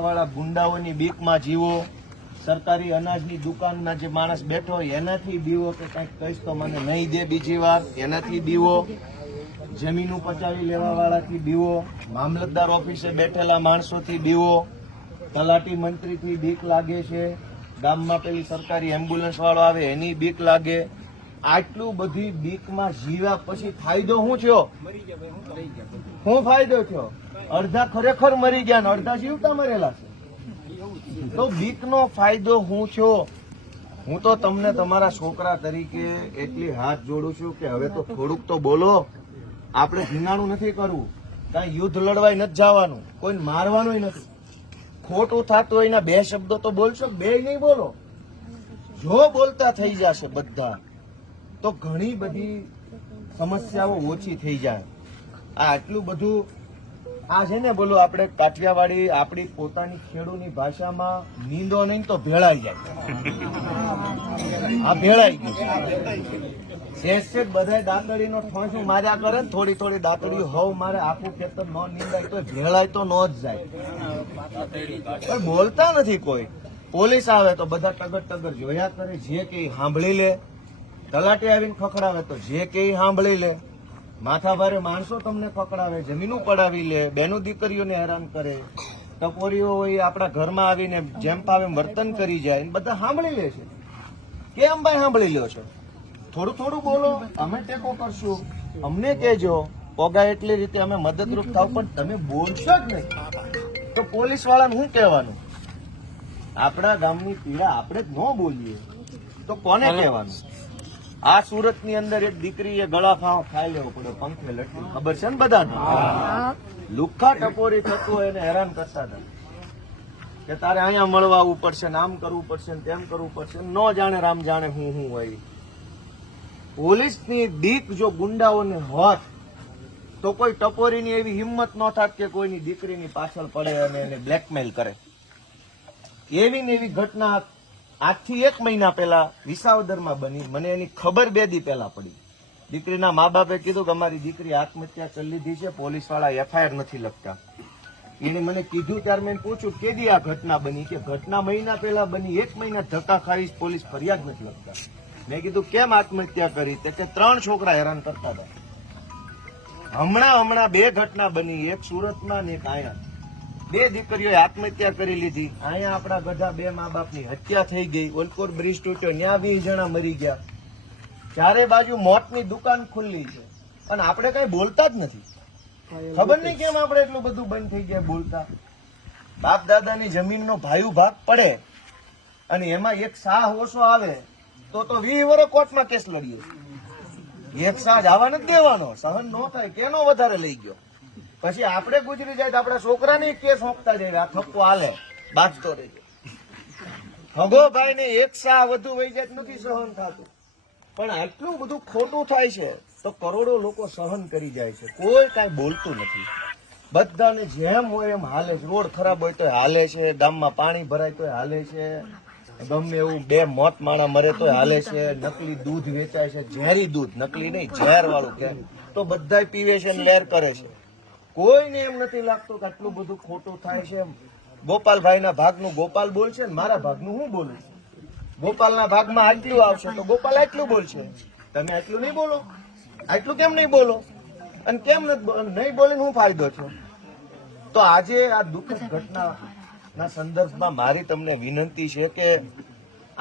વાળા ગુંડાઓની બીકમાં જીવો, સરકારી અનાજની દુકાનના જે માણસ બેઠો હોય એનાથી બીવો કે કંઈક કહીશ તો મને નહીં દે બીજી વાર, એનાથી બીવો, જમીનો પચાવી લેવા વાળાથી બીવો, મામલતદાર ઓફિસે બેઠેલા માણસોથી બીવો, તલાટી મંત્રીથી બીક લાગે છે, ગામમાં પેલી સરકારી એમ્બ્યુલન્સ વાળો આવે એની બીક લાગે. આટલું બધી બીકમાં જીવ્યા પછી ફાયદો શું થયો? શું ફાયદો થયો? અડધા ખરેખર મરી ગયા ને અડધા જીવતા મરેલા છે. તો બીકનો ફાયદો શું થયો? હું તો તમને તમારા છોકરા તરીકે એટલી હાથ જોડું છું કે હવે તો થોડુંક તો બોલો. આપણે ધીંગાણું નથી કરવું, કાંઈ યુદ્ધ લડવાય નથી જવાનું, કોઈને મારવાનું નથી. ખોટું થતું હોય એના બે શબ્દો તો બોલશો, બે નહીં બોલો. જો બોલતા થઈ જશે બધા તો ઘણી બધી સમસ્યાઓ ઓછી થઈ જાય. આ આટલું બધું આ છે ને, બોલો આપણે કાઠિયાવાડી આપણી પોતાની ખેડૂની ભાષામાં નીંદો નહીં તો ભેળાઈ જાય. આ ભેળાઈ ગયું. શેષ બધા દાંતડીનો ઠોંસું માર્યા કરે ને, થોડી થોડી દાંતડી હોવ મારે આખું ખેતર ન નીંદાય તો ભેળાય તો ન જ જાય. પણ બોલતા નથી કોઈ. પોલીસ આવે તો બધા ટગર ટગર જોયા કરે, જે કે સાંભળી લે. તલાટી આવીને ખખડાવે તો જે કે સાંભળી લે. માથા ભારે માણસો તમને પકડાવે, જમીનો પડાવી લે, બેનો દીકરીઓને હેરાન કરે, ટપોરીઓ હોય આપણા ઘરમાં આવીને જેમ પાવે વર્તન કરી જાય, બધા સાંભળી લે છે. કેમ ભાઈ સાંભળી લ્યો છો? થોડું થોડું બોલો, અમે ટેકો કરશું, અમને કહેજો, પોગા એટલી રીતે અમે મદદરૂપ થાવ. પણ તમે બોલશો જ નહીં તો પોલીસ વાળાને શું કહેવાનું? આપણા ગામની પીડા આપણે જ ન બોલીએ તો કોને કહેવાનું? આ સુરતની અંદર એક દીકરીએ ગળા ફાંવ ખાઈ લેવો પડ્યો, પંખે લટકી. ખબર છે ને બધાને? લુખ્ખા ટપોરી થતું હોય એને હેરાન કરતા હતા કે તારે અહીંયા મળવા આવવું પડશે ને આમ કરવું પડશે ને તેમ કરવું પડશે. ન જાણે રામ જાણે હું હોય. પોલીસની બીક જો ગુંડાઓને હોત તો કોઈ ટપોરીની એવી હિંમત ન થાત કે કોઈની દીકરીની પાછળ પડે અને એને બ્લેકમેલ કરે. એવી ને એવી ઘટના આજથી 1 મહિના પહેલા વિસાવદરમાં બની. મને એની ખબર 2 દી પહેલા પડી. દીકરીના મા બાપે કીધું કે અમારી દીકરી આત્મહત્યા કરી લીધી છે, પોલીસ વાળા FIR નથી લખતા. એને મને કીધું ત્યારે મેં પૂછ્યું કેદી આ ઘટના બની? કે ઘટના મહિના પહેલા બની. 1 મહિના ધક્કા ખાઈ પોલીસ ફરિયાદ નથી લખતા. મેં કીધું કેમ આત્મહત્યા કરી? તે કે 3 છોકરા હેરાન કરતા હતા. હમણાં 2 ઘટના બની, એક સુરતમાં ને એક અહીંયા. 2 દીકરીઓએ આત્મહત્યા કરી લીધી. અહીંયા આપણા ગઢા 2 મા બાપની હત્યા થઈ ગઈ. ઓલકોર બ્રિજ તૂટ્યો, ત્યાં 20 જણા મરી ગયા. ચારે બાજુ મોતની દુકાન ખુલ્લી છે અને આપણે કઈ બોલતા જ નથી. ખબર નહીં કેમ આપણે એટલું બધું બંધ થઈ ગયા બોલતા. બાપ દાદાની જમીનનો ભાઈ ભાગ પડે અને એમાં એક શાહ ઓછો આવે તો 20 વર્ષ કોર્ટમાં કેસ લડીએ. એક શાહ જવા નથી દેવાનો, સહન ન થાય, કેનો વધારે લઈ ગયો. પછી આપણે ગુજરી જાય તો આપણા છોકરાને કેસ સોંપતા જાય. આ થપ્પો હાલે બાજતો રહી જાય. હગોભાઈ ને એક શાહ વધુ વહી જાય નથી સહન થતું. પણ આટલું બધું ખોટું થાય છે તો કરોડો લોકો સહન કરી જાય છે. કોઈ કાંઈ બોલતું નથી. બધાને જેમ હોય એમ હાલે છે. રોડ ખરાબ હોય તો હાલે છે, ગામમાં પાણી ભરાય તો હાલે છે, ગમે એવું 2 મોત માણા મરે તો હાલે છે, નકલી દૂધ વેચાય છે, ઝેરી દૂધ, નકલી નહીં ઝેર વાળું કે તો બધા પીવે છે ને લેર કરે છે. કોઈને એમ નથી લાગતું કે આટલું બધું ખોટું થાય છે. ગોપાલભાઈના ભાગનું ગોપાલ બોલશે ને મારા ભાગનું હું બોલું. ગોપાલના ભાગમાં આટલું આવશે તો ગોપાલ આટલું બોલશે. તમે આટલું નહીં બોલો? આટલું કેમ નહીં બોલો? અને કેમ નહીં બોલીને શું ફાયદો છે? તો આજે આ દુઃખદ ઘટનાના સંદર્ભમાં મારી તમને વિનંતી છે કે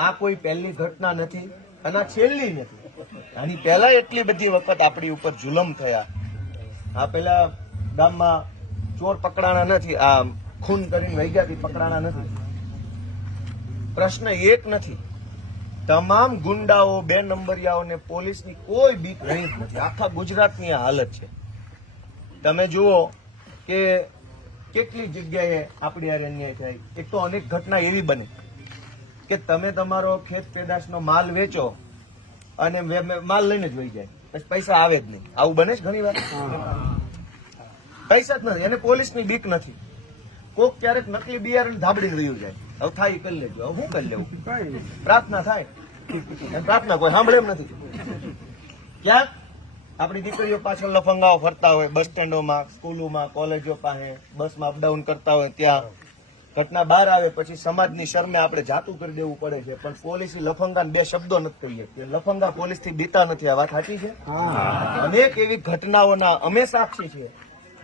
આ કોઈ પહેલી ઘટના નથી અને આ છેલ્લી નથી. આની પહેલા એટલી બધી વખત આપણી ઉપર જુલમ થયા. આ પેલા ગામમાં ચોર પકડાણા નથી, આ ખૂન કરીને વહી ગયા પકડાણા નથી. પ્રશ્ન એક નથી, તમામ ગુંડાઓ 2 નંબરિયાઓને પોલીસની કોઈ બીક રહી જ નથી. આખા ગુજરાતની આ હાલત છે. તમે જુઓ કે કેટલી જગ્યાએ આપણી યાર અન્યાય થાય. એક તો અનેક ઘટના એવી બને કે તમે તમારો ખેત પેદાશનો માલ વેચો અને માલ લઈને જ વહી જાય, પછી પૈસા આવે જ નહીં. આવું બને છે ઘણી વાર. પૈસા જ નથી, એને પોલીસની બીક નથી. કોક ક્યારેક નકલી બિયારણ ધાબડીને વયું જાય. હવે થાય કરી લેજો, હવે શું કરી લેવું? પ્રાર્થના થાય, પ્રાર્થના કોઈ સાંભળે એમ નથી. ક્યાંક આપણી દીકરીઓ પાછળ લફંગાઓ ફરતા હોય, બસ સ્ટેન્ડોમાં, સ્કૂલોમાં, કોલેજો પાસે, બસમાં અપડાઉન કરતા હોય ત્યાં ઘટના બહાર આવે પછી સમાજની શરમે આપણે જાતું કરી દેવું પડે છે, પણ પોલીસ લફંગા બે શબ્દો નથી કહીએ કે લફંગા પોલીસ થી બીતા નથી. આ વાત સાચી છે. અનેક એવી ઘટનાઓના અમે સાક્ષી છીએ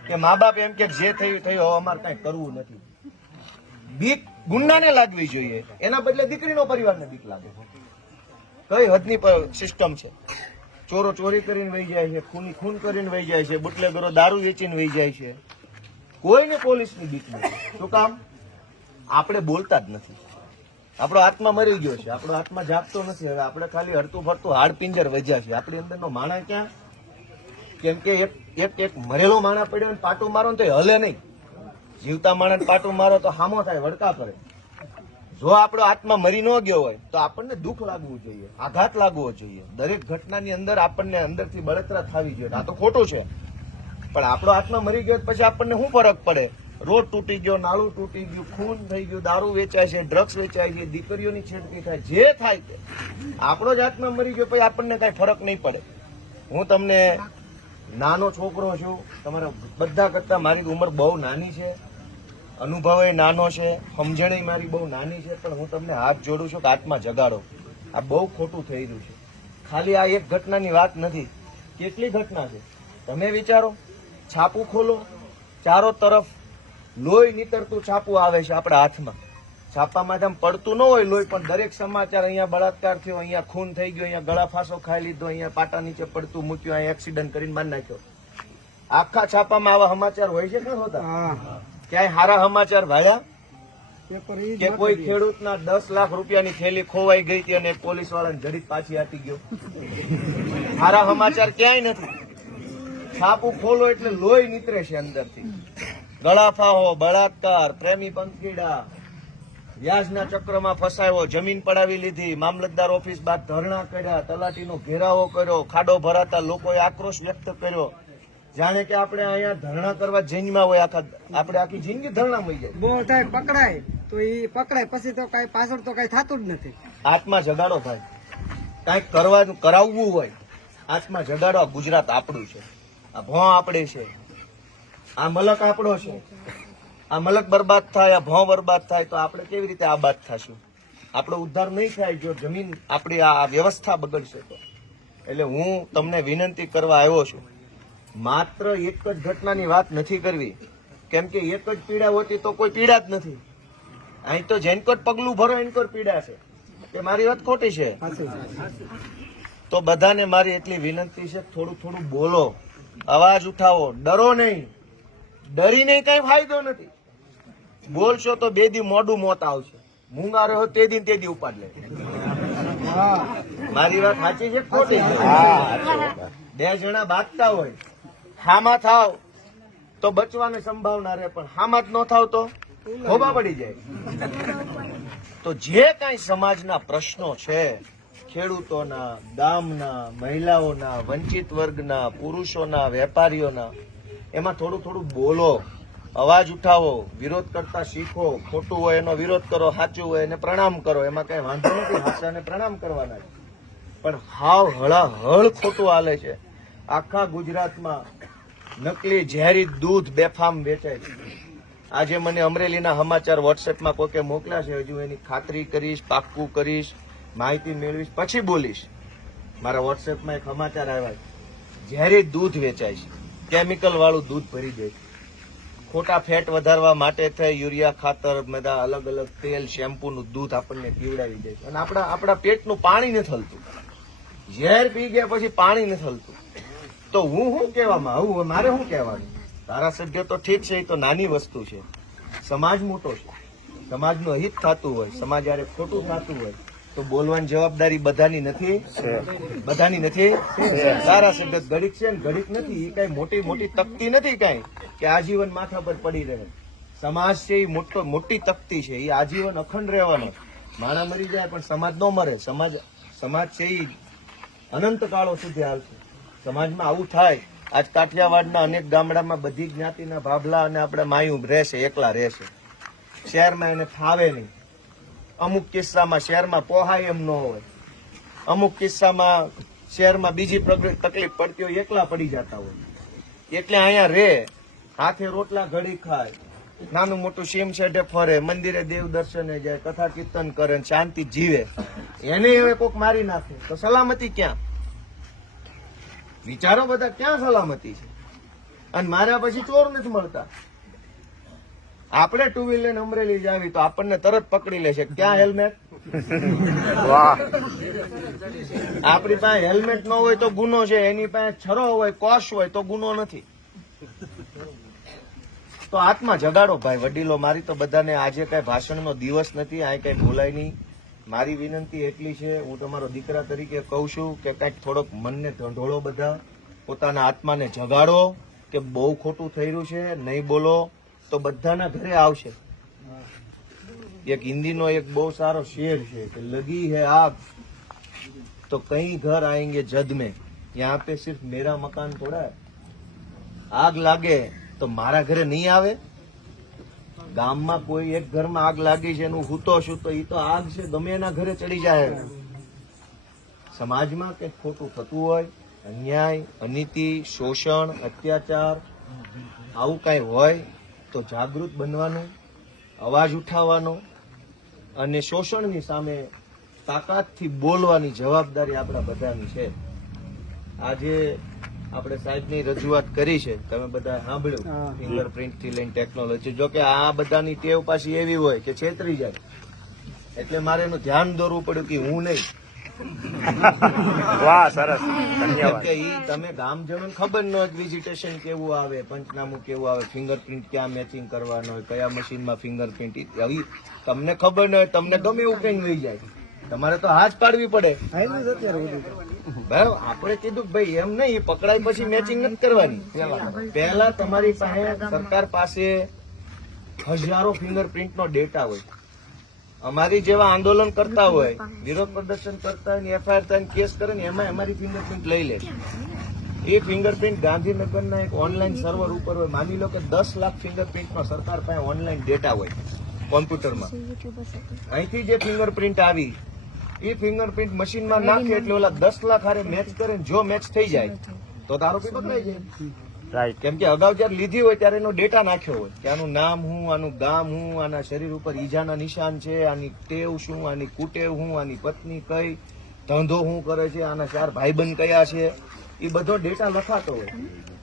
કે મા બાપ એમ કે જે થયું થયું, અમારે કઈ કરવું નથી. બીક ગુંડાને લાગવી જોઈએ, એના બદલે દીકરીનો પરિવારને બીક લાગે. કઈ હદની સિસ્ટમ છે. ચોરો ચોરી કરીને વહી જાય છે, ખૂની ખૂન કરીને વહી જાય છે, બુટલેગરો દારૂ વેચીને વહી જાય છે. કોઈને પોલીસની બીક નથી. શું કામ? આપણે બોલતા જ નથી. આપણો આત્મા મરી ગયો છે, આપણો આત્મા જાગતો નથી. હવે આપણે ખાલી હરતું ફરતું હાડ પિંજર વજ્યા છે. આપણી અંદરનો માણા ક્યાં? કેમ કે એક મરેલો માણા પડ્યો ને પાટું મારો ને તો હલે નહીં. જીવતા માણસ પાટું મારો તો હામો થાય, વડકા કરે. જો આપણો આત્મા મરી ન ગયો હોય તો આપણને દુઃખ લાગવું જોઈએ, આઘાત લાગવો જોઈએ. દરેક ઘટનાની અંદર આપણને અંદરથી બળતરા થવી જોઈએ. આ તો ખોટું છે, પણ આપણો આત્મા મરી ગયો પછી આપણને શું ફરક પડે? રોડ તૂટી ગયો, નાળું તૂટી ગયું, ખૂન થઈ ગયું, દારૂ વેચાય છે, ડ્રગ્સ વેચાય છે, દીકરીઓની છેડતી થાય, જે થાય તે આપણો જ આત્મા મરી ગયો પછી આપણને કઈ ફરક નહીં પડે. હું તમને નાનો છોકરો છું, તમારા બધા કરતા મારી ઉંમર બહુ નાની છે, અનુભવ નાનો છે, સમજણ મારી બહુ નાની છે, પણ હું તમને હાથ જોડું છું કે આત્મા જગાડો. આ બહુ ખોટું થઈ રહ્યું છે. ખાલી આ એક ઘટનાની વાત નથી, કેટલી ઘટના છે તમે વિચારો. છાપું ખોલો, ચારો તરફ લોહી નીતરતું છાપું આવે છે આપણા હાથમાં. છાપામાં જેમ પડતું ન હોય લોહી, પણ દરેક સમાચાર અહીંયા બળાત્કાર થયો, અહીંયા ખૂન થઈ ગયો, અહીંયા ગળા ફાંસો ખાઈ લીધો, અહીંયા પાટા નીચે પડતું મૂક્યું, અહીંયા એક્સિડન્ટ કરીને મારી નાખ્યો. આખા છાપામાં આવા સમાચાર હોય છે કે હોતા? ક્યાંય સારા સમાચાર ભાળ્યા? કે કોઈ ખેડૂતના 10 લાખ રૂપિયાની થેલી ખોવાઈ ગઈ હતી અને પોલીસ વાળાને જડી પાછી આપી ગયો? સારા સમાચાર ક્યાંય નથી. છાપું ખોલો એટલે લોહી નીતરે છે અંદરથી. ગળાફાઓ, બળાત્કાર, પ્રેમી પંખીડા, વ્યાજના ચક્રમાં ફસાયો, જમીન પડાવી લીધી, મામલતદાર ઓફિસ બાદ ધરણા કર્યા, તલાટીનો ઘેરાવો કર્યો, ખાડો ભરાતા લોકોએ આક્રોશ વ્યક્ત કર્યો. જાણે કે આપણે અહીંયા ધરણા કરવા જૈનમાં હોય, આપણે આખી જિંદગી ધરણા મળી જાય. બહુ થાય પકડાય તો એ પકડાય, પછી તો કઈ પાછળ તો કઈ થતું જ નથી. આત્મા જગાડો ભાઈ, કઈક કરવાનું કરાવવું હોય, આત્મા જગાડો. ગુજરાત આપણું છે, આ ભોં આપણે છે, આ મલક આપણો છે. આ મલક બરબાદ થાય, આ ભોં બરબાદ થાય તો આપણે કેવી રીતે આબાદ થશું? આપણો ઉદ્ધાર નહીં થાય જો જમીન આપણી આ વ્યવસ્થા બગડશે તો. એટલે હું તમને વિનંતી કરવા આવ્યો છું, માત્ર એક જ ઘટનાની વાત નથી કરવી, કેમ કે એક જ પીડા હોતી તો કોઈ પીડા જ નથી. અહીં તો જેનકોટ પગલું ભરો એનકોટ પીડા છે. કે મારી વાત ખોટી છે? તો બધાને મારી એટલી વિનંતી છે, થોડું થોડું બોલો, અવાજ ઉઠાવો, ડરો નહીં. ડરીને કઈ ફાયદો નથી. બોલશો તો 2 દી મોડું મોત આવશે. મૂંગા રહ્યો તે દી ઉપાડ લે. મારી વાત સાચી છે ખોટી છે? 2 જણા બાગતા હોય, હામાં થાવ તો બચવાની સંભાવના રહે, પણ હામાં જ ન થાવ તો ખોબા પડી જાય. તો જે કાંઈ સમાજના પ્રશ્નો છે, ખેડૂતોના, ગામના, મહિલાઓના, વંચિત વર્ગના, પુરુષોના, વેપારીઓના, એમાં થોડું થોડું બોલો, અવાજ ઉઠાવો, વિરોધ કરતા શીખો. ખોટું હોય એનો વિરોધ કરો, સાચું હોય એને પ્રણામ કરો, એમાં કઈ વાંધો નથી, હાસાને પ્રણામ કરવાના. પણ હાવ હળાહળ ખોટું હાલે છે. આખા ગુજરાતમાં નકલી ઝેરી દૂધ બેફામ વેચાય છે. આજે મને અમરેલીના સમાચાર વોટ્સએપમાં કોકે મોકલ્યા છે, હજુ એની ખાતરી કરીશ, પાક્કું કરીશ, માહિતી મેળવીશ પછી બોલીશ. મારા વોટ્સએપમાં એક સમાચાર આવ્યા છે, ઝેરી દૂધ વેચાય છે, કેમિકલ વાળું દૂધ ભરી દે છે. ખોટા ફેટ વધારવા માટે થઈ યુરિયા ખાતર, બધા અલગ અલગ તેલ, શેમ્પૂનું દૂધ આપણને પીવડાવી દે છે. અને આપણા પેટનું પાણી નથી હલતું. ઝેર પી ગયા પછી પાણી નથી હલતું. તો હું શું કહેવામાં આવું? મારે શું કહેવાનું? ધારાસભ્ય તો ઠીક છે, એ તો નાની વસ્તુ છે. સમાજ મોટો છે, સમાજનું હિત થતું હોય, સમાજ યારે ખોટું થતું હોય તો બોલવાની જવાબદારી બધાની નથી? બધાની નથી? ધારાસભ્ય ઘડીક છે ને ઘડીક નથી. એ કઈ મોટી મોટી તકતી નથી કઈ કે આજીવન માથા પર પડી રહે. સમાજ છે એ મોટી તકતી છે, એ આજીવન અખંડ રહેવાનો. માણા મરી જાય પણ સમાજ ન મરે. સમાજ છે એ અનંત કાળો સુધી હાલશે. સમાજમાં આવું થાય. આજ કાઠિયાવાડના અનેક ગામડામાં બધી જ્ઞાતિના ભાભલા અને આપણે માયું રહેશે, એકલા રહેશે. શહેરમાં એને ફાવે નહીં. અમુક કિસ્સામાં શહેરમાં પોહાય એમ ન હોય. અમુક કિસ્સામાં શહેરમાં બીજી તકલીફ પડતી હોય, એકલા પડી જતા હોય. એટલે અહીંયા રે, હાથે રોટલા ઘડી ખાય, નાનું મોટું સીમ શેઠે ફરે, મંદિરે દેવ દર્શને જાય, કથા કીર્તન કરે, શાંતિ જીવે, એને હવે કોક મારી નાખે તો સલામતી ક્યાં? વિચારો બધા, ક્યાં સલામતી છે? અને માર્યા પછી ચોર નથી મળતા. આપણે ટુ વ્હીલર લઈને અમરેલી જાવી તો આપણને તરત પકડી લેશે, ક્યાં હેલ્મેટ? આપણી પાસે હેલ્મેટ ન હોય તો ગુનો છે, એની પાસે છરો હોય, કોશ હોય તો ગુનો નથી. તો આત્મા જગાડો ભાઈ વડીલો. મારી તો બધાને આજે કઈ ભાષણનો દિવસ નથી, આ કઈ બોલાય નહીં. મારી વિનંતી એટલી છે, હું તમારો દીકરા તરીકે કહું છું કે કઈક થોડોક મનને ઢોળો, બધા પોતાના આત્માને જગાડો કે બહુ ખોટું થઈ રહ્યું છે, નહીં બોલો તો બધાના ઘરે આવશે. એક હિન્દીનો એક બહુ સારો શેર છે કે લગી હે આગ તો કઈ ઘર આएंगे જદ में, यहाँ पे सिर्फ मेरा मकान थोड़ा है. આગ લાગે તો મારા ઘરે નહીં આવે? ગામમાં કોઈ એક ઘરમાં આગ લાગી છે, એનું હું તો છું તો એ તો આગ છે, ગમે એના ઘરે ચડી જાય. સમાજમાં કંઈક ખોટું થતું હોય, અન્યાય, અનીતિ, શોષણ, અત્યાચાર, આવું કઈ હોય તો જાગૃત બનવાનું, અવાજ ઉઠાવવાનો અને શોષણની સામે તાકાતથી બોલવાની જવાબદારી આપણા બધાની છે. આજે આપણે સાહેબની રજૂઆત કરી છે, તમે બધા સાંભળ્યું, ફિંગરપ્રિન્ટ થી લઈને ટેકનોલોજી. જો કે આ બધાની ટેવ પાછી એવી હોય કે છેતરી જાય, એટલે મારે એનું ધ્યાન દોરવું પડ્યું કે હું નહીં. વાહ, સરસ, ધન્યવાદ. કે ઈ તમે ગામજનોને ખબર ન હોય વિઝિટેશન કેવું આવે, પંચનામું કેવું આવે, ફિંગરપ્રિન્ટ ક્યાં મેચિંગ કરવાનો હોય, કયા મશીનમાં ફિંગરપ્રિન્ટ, આવી તમને ખબર ન હોય, તમને ગમે એવું કઈ લઈ જાય, તમારે તો હાથ પાડવી પડે. બરાબર, આપણે કીધું કે ભાઈ એમ નહીં, પકડાય પછી મેચિંગ નથી કરવાની. પહેલા તમારી પાસે સરકાર પાસે હજારો ફિંગરપ્રિન્ટ નો ડેટા હોય. અમારી જેવા આંદોલન કરતા હોય, વિરોધ પ્રદર્શન કરતા હોય, એફઆઈઆર થાય, કેસ કરે ને એમાં અમારી ફિંગરપ્રિન્ટ લઈ લે. એ ફિંગરપ્રિન્ટ ગાંધીનગરના એક ઓનલાઈન સર્વર ઉપર હોય. માની લો કે 10 લાખ ફિંગરપ્રિન્ટનો સરકાર પાસે ઓનલાઈન ડેટા હોય કોમ્પ્યુટરમાં. અહીંથી જે ફિંગરપ્રિન્ટ આવી એ ફિંગરપ્રિન્ટ મશીનમાં નાખે એટલે ઓલા 10 લાખ હારે મેચ કરે, જો મેચ થઈ જાય તો આરોપી પકડાઈ જાય. રાઈટ. કેમ કે અગાઉ જયારે લીધી હોય ત્યારે એનો ડેટા નાખ્યો હોય કે આનું નામ શું, આનું ગામ શું, આના શરીર ઉપર ઈજાના નિશાન છે, આની ટેવ શું, આની કુટેવ શું, આની પત્ની કઈ, ધંધો શું કરે છે, આના 4 ભાઈબંધ કયા છે, એ બધો ડેટા લખાતો હોય.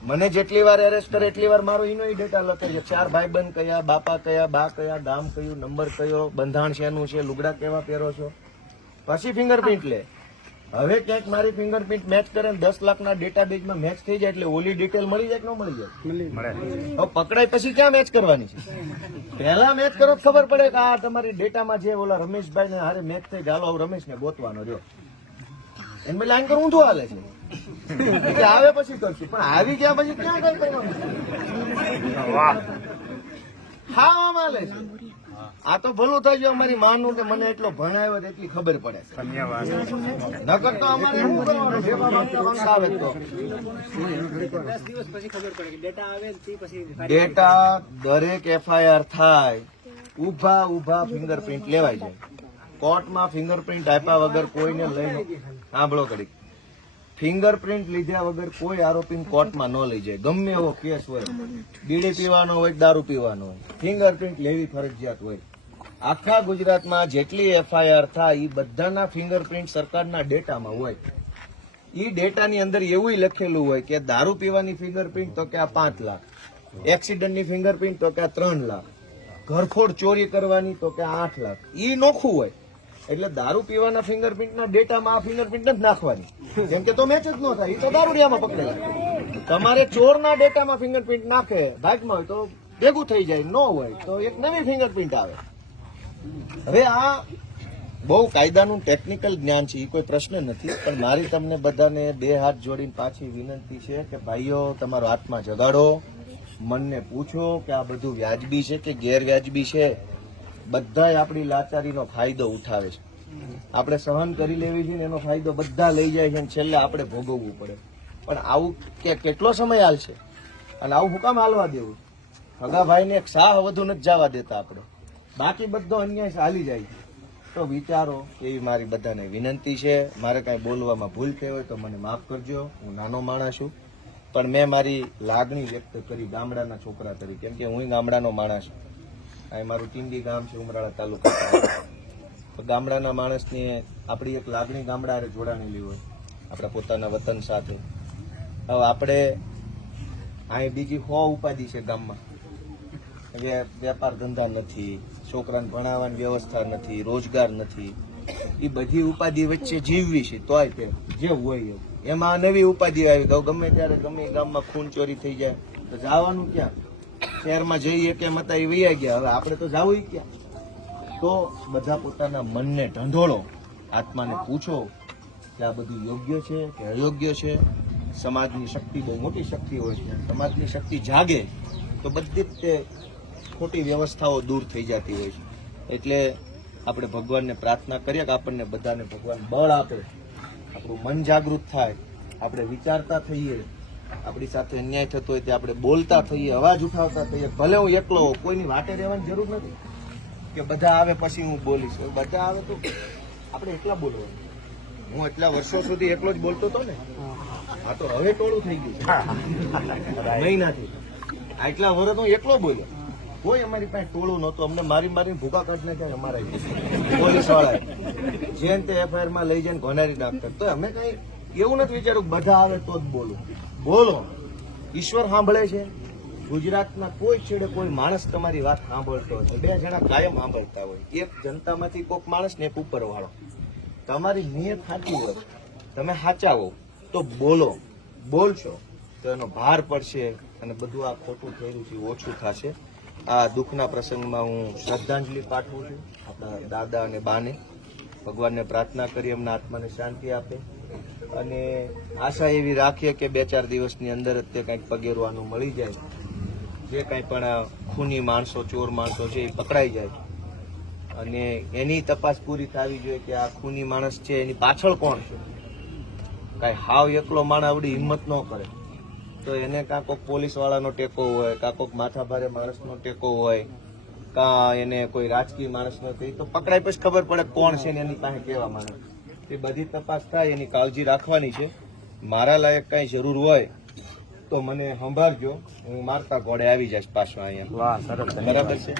મને જેટલી વાર એરેસ્ટ કરે એટલી વાર મારો એનો ડેટા લખે છે, 4 ભાઈબંધ કયા, બાપા કયા, બા કયા, ગામ કયું, નંબર કયો, બંધાણ શેનું છે, લુગડા કેવા પહેરો છો, પછી ફિંગરપ્રિન્ટ લે. હવે ક્યાંક મારી ફિંગરપ્રિન્ટ મેચ કરે ને 10 લાખના ડેટાબેઝમાં મેચ થઈ જાય એટલે ઓલી ડિટેલ મળી જાય કે ન મળી જાય? હવે પકડાય પછી ક્યાં મેચ કરવાની છે? પહેલા મેચ કરો તો ખબર પડે કે આ તમારી ડેટામાં જે ઓલા રમેશભાઈ ને હારે મેચ થઈ જાય, હાલો રમેશ ને ગોતવાનો રહ્યો, એમ લાઈન કરું ઊંધું હાલે છે. એટલે આવે પછી કરશું, પણ આવી ગયા પછી ક્યાં કઈ કરવાનું? વાહ, હા હાલે છે. આ તો ભલું થઈ ગયું અમારી માનું કે મને એટલો ભણાવ્યો એટલી ખબર પડે. ધન્યવાદ. નકર તો અમારે શું કરવાનું? જેવા માંગતા માંગતા આવે તો ડેટા દરેક એફઆઈઆર થાય, ઉભા ફિંગરપ્રિન્ટ લેવાય જાય. કોર્ટમાં ફિંગરપ્રિન્ટ આપ્યા વગર કોઈને લઈને, સાંભળો ઘડીક, ફિંગરપ્રિન્ટ લીધા વગર કોઈ આરોપીને કોર્ટમાં ન લઈ જાય. ગમે એવો કેસ હોય, બીડી પીવાનો હોય, દારૂ પીવાનો હોય, ફિંગરપ્રિન્ટ લેવી ફરજિયાત હોય. આખા ગુજરાતમાં જેટલી એફઆઈઆર થાય એ બધાના ફિંગરપ્રિન્ટ સરકારના ડેટામાં હોય. એ ડેટાની અંદર એવું લખેલું હોય કે દારૂ પીવાની ફિંગરપ્રિન્ટ તો કે આ 5 લાખ, એક્સિડન્ટની ફિંગરપ્રિન્ટ તો કે આ 3 લાખ, ઘરફોડ ચોરી કરવાની તો કે 8 લાખ. એ નોખું હોય એટલે દારૂ પીવાના ફિંગરપ્રિન્ટના ડેટામાં આ ફિંગરપ્રિન્ટ જ નાખવાની, કેમ કે તો મેચ જ ન થાય, એ તો દારૂડિયામાં પકડેલા. તમારે ચોરના ડેટામાં ફિંગરપ્રિન્ટ નાખે, ભાગમાં હોય તો ભેગું થઈ જાય, ન હોય તો એક નવી ફિંગરપ્રિન્ટ આવે. હવે આ બહુ કાયદાનું ટેકનિકલ જ્ઞાન છે, એ કોઈ પ્રશ્ન નથી, પણ મારી તમને બધાને 2 હાથ જોડીને પાછી વિનંતી છે કે ભાઈઓ તમારો આત્મા જગાડો, મનને પૂછો કે આ બધું વ્યાજબી છે કે ગેરવ્યાજબી છે. બધાય આપણી લાચારીનો ફાયદો ઉઠાવે છે, આપણે સહન કરી લેવી છે ને એનો ફાયદો બધા લઈ જાય છે અને છેલ્લે આપણે ભોગવવું પડે. પણ આવું કેટલો સમય હાલશે અને આવું હું કામ હાલવા દેવું? હગાભાઈને એક સાહ વધુ નથી જવા દેતા આપણે, બાકી બધો અન્યાય ચાલી જાય છે. તો વિચારો, એવી મારી બધાને વિનંતી છે. મારે કાંઈ બોલવામાં ભૂલ થઈ હોય તો મને માફ કરજો, હું નાનો માણસ છું. પણ મેં મારી લાગણી વ્યક્ત કરી ગામડાના છોકરા તરીકે, કેમ કે હું ગામડાનો માણસ છું. અહીં મારું ટીંડી ગામ છે, ઉમરાળા તાલુકા. તો ગામડાના માણસને આપણી એક લાગણી ગામડા હારે જોડાણેલી હોય, આપણા પોતાના વતન સાથે. હવે આપણે અહીં બીજી 100 ઉપાધિ છે ગામમાં. વેપાર ધંધા નથી, છોકરાને ભણાવવાની વ્યવસ્થા નથી, રોજગાર નથી. એ બધી ઉપાધિ વચ્ચે જીવવી છે તોય તે જે હોય એવું. એમાં નવી ઉપાધિ આવી ગઈ, ગમે ત્યારે ગમે ગામમાં ખૂન ચોરી થઈ જાય તો જવાનું ક્યાં? શહેરમાં જઈએ કે મતા એ વૈયા ગયા, હવે આપણે તો જવું ક્યાં? તો બધા પોતાના મનને ઢંઢોળો, આત્માને પૂછો કે આ બધું યોગ્ય છે કે અયોગ્ય છે. સમાજની શક્તિ બહુ મોટી શક્તિ હોય છે. સમાજની શક્તિ જાગે તો બધી જ તે ખોટી વ્યવસ્થાઓ દૂર થઈ જતી હોય છે. એટલે આપણે ભગવાનને પ્રાર્થના કરીએ કે આપણને બધાને ભગવાન બળ આપે, આપણું મન જાગૃત થાય, આપણે વિચારતા થઈએ, આપણી સાથે અન્યાય થતો હોય તે આપણે બોલતા થઈએ, અવાજ ઉઠાવતા થઈએ. ભલે હું એકલો હોઉં, કોઈની વાટે રહેવાની જરૂર નથી કે બધા આવે પછી હું બોલીશ. બધા આવે તો આપણે એકલા બોલવાનું. હું એટલા વર્ષો સુધી એકલો જ બોલતો હતો ને, આ તો હવે ટોળું થઈ ગયું મહિનાથી. આટલા વર્ષ હું એકલો બોલ્યો, કોઈ અમારી પાસે ટોળું નહોતું. અમને મારી મારીને ભૂકા કાઢી નાખ્યા અમારા પોલીસ વાળાએ. જેને તે એફઆઈઆર માં લઈ જઈને ભણારી નાખતા. તો અમે કઈ એવું નથી વિચાર્યું બધા આવે તો જ બોલું. બોલો, ઈશ્વર સાંભળે છે. ગુજરાતના કોઈ છેડે કોઈ માણસ તમારી વાત સાંભળતો હોય, 2 જણા કાયમ સાંભળતા હોય. એક જનતામાંથી કોઈક માણસ ને એક ઉપર વાળો. તમારી નિયત સાચી હોય, તમે સાચા હો તો બોલો. બોલશો તો એનો ભાર પડશે અને બધું આ ખોટું થયેલું છે ઓછું થશે. આ દુઃખના પ્રસંગમાં હું શ્રદ્ધાંજલિ પાઠવું છું આપણા દાદા અને બાને. ભગવાનને પ્રાર્થના કરી એમના આત્માને શાંતિ આપે અને આશા એવી રાખીએ કે 2-4 દિવસની અંદર જ તે કંઈક પગેરવાનું મળી જાય. જે કંઈ પણ ખૂની માણસો, ચોર માણસો છે એ પકડાઈ જાય અને એની તપાસ પૂરી થવી જોઈએ કે આ ખૂની માણસ છે એની પાછળ કોણ છે. કાંઈ હાવ એકલો માણસ આવડી હિંમત ન કરે તો એને કાં કોઈક પોલીસ વાળાનો ટેકો હોય, કાં કોઈક માથાભારે માણસનો ટેકો હોય, કાં એને કોઈ રાજકીય માણસનો, તો એ તો પકડાય પછી ખબર પડે કોણ છે ને એની પાસે કેવા માણસ. એ બધી તપાસ થાય, એની કાળજી રાખવાની છે. મારા લાયક કાંઈ જરૂર હોય તો મને સંભાળજો, હું મારતા ઘોડે આવી જઈશ પાછો અહીંયા. વાહ, સરસ. બરાબર છે.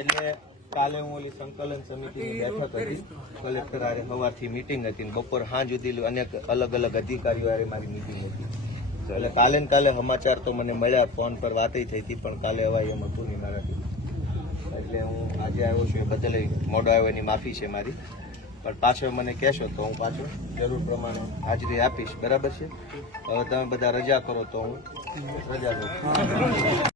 એટલે કાલે હું ઓલી સંકલન સમિતિની બેઠક હતી, કલેક્ટર હારે સવારથી મીટિંગ હતી ને બપોર સાંજ સુધી અનેક અલગ અલગ અધિકારીઓ હારે મારી મીટિંગ હતી. એટલે કાલે ને કાલે સમાચાર તો મને મળ્યા, ફોન પર વાત થઈ હતી, પણ કાલે હવાઈ એમ હતું નહીં મારાથી. એટલે હું આજે આવ્યો છું, એ બદલ મોડો આવ્યો એની માફી છે મારી. પણ પાછો મને કહેશો તો હું પાછો જરૂર પ્રમાણે હાજરી આપીશ. બરાબર છે. હવે તમે બધા રજા કરો તો હું રજા લઉં.